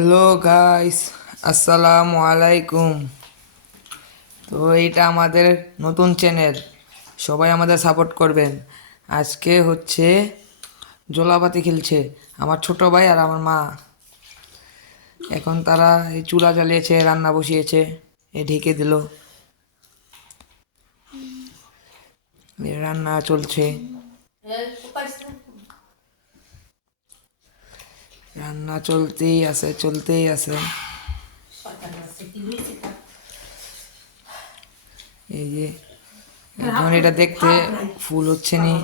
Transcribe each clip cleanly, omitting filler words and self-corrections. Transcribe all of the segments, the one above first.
Hello guys, আসসালামু আলাইকুম। তো এইটা আমাদের নতুন চ্যানেল, সবাই আমাদের সাপোর্ট করবেন। আজকে হচ্ছে জলাপাতি খেলছে আমার ছোট ভাই আর আমার মা। এখন তারা এই চুলা জ্বালিয়েছে, রান্না বসিয়েছে, এ ঢেকে দিল, রান্না চলছে। রান্না চলতেই আছে, চলতেই আছে। এই যে এখন এটা দেখতে ফুল হচ্ছে নি।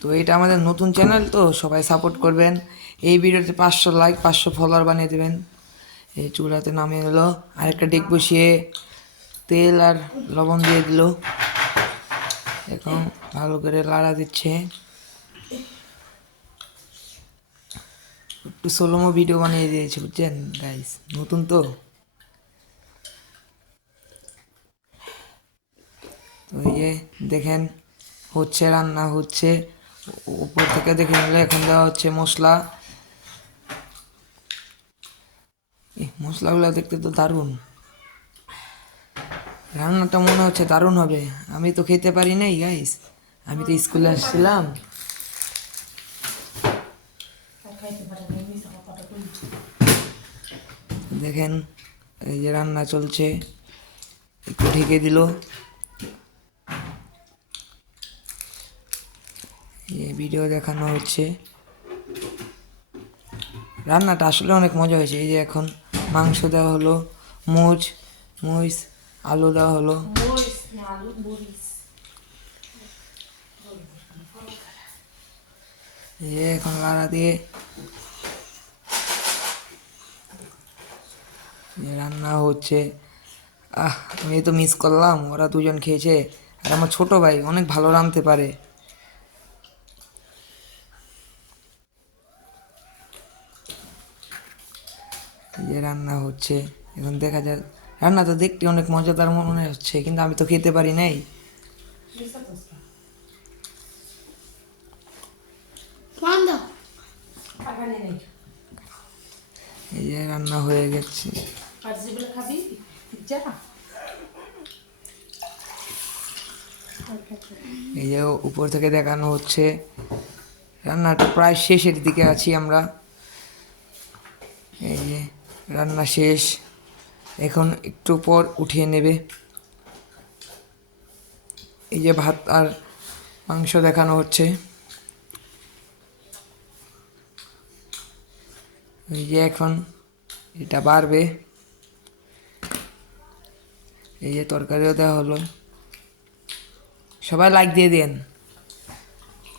তো এটা আমাদের নতুন চ্যানেল, তো সবাই সাপোর্ট করবেন। এই ভিডিওতে 500 লাইক, 500 ফলোয়ার বানিয়ে দেবেন। এই চুলাতে নামিয়ে দিল, আরেকটা ডেক বসিয়ে তেল আর লবণ দিয়ে দিল। এখন ভালো করে লাড়া দিচ্ছে। একটু সোলোমো ভিডিও বানিয়ে দিয়েছে, বুঝছেন গাইস, নতুন তো। তো এই যে দেখেন, হচ্ছে, রান্না হচ্ছে। উপর থেকে দেখে নিলে এখন দেওয়া হচ্ছে মশলা। এই মশলাগুলো দেখতে তো দারুণ, রান্নাটা মনে হচ্ছে দারুণ হবে। আমি তো খেতে পারি নাই গাইস, আমি তো স্কুলে আসছিলাম। দেখেন এই যে রান্না চলছে, একটু ঢেকে দিল। এই ভিডিও দেখানো হচ্ছে। রান্নাটা আসলে অনেক মজা হয়েছে। এই যে এখন মাংস দেওয়া হলো, মরিচ, আলু দেওয়া হলো। এই যে এখন লাড়া দিয়ে রান্না হচ্ছে। আমি তো মিস করলাম, ওরা দুজন খেয়েছে। আর আমার ছোট ভাই অনেক ভালো রাঁধতে পারে। এই যে রান্না হচ্ছে, এখন দেখা যায়। রান্না তো দেখতে অনেক মজাদার মনে হচ্ছে, কিন্তু আমি তো খেতে পারি নাই। এই যে রান্না হয়ে গেছে। এই যে উপর থেকে দেখানো হচ্ছে, রান্নাটা প্রায় শেষের দিকে আছি আমরা। এই যে রান্না শেষ, এখন একটু পর উঠিয়ে নেবে। এই যে ভাত আর মাংস দেখানো হচ্ছে। এই যে এখন এটা বাড়বে। এই যে তরকারিও দেওয়া হলো। সবাই লাইক দিয়ে দেন।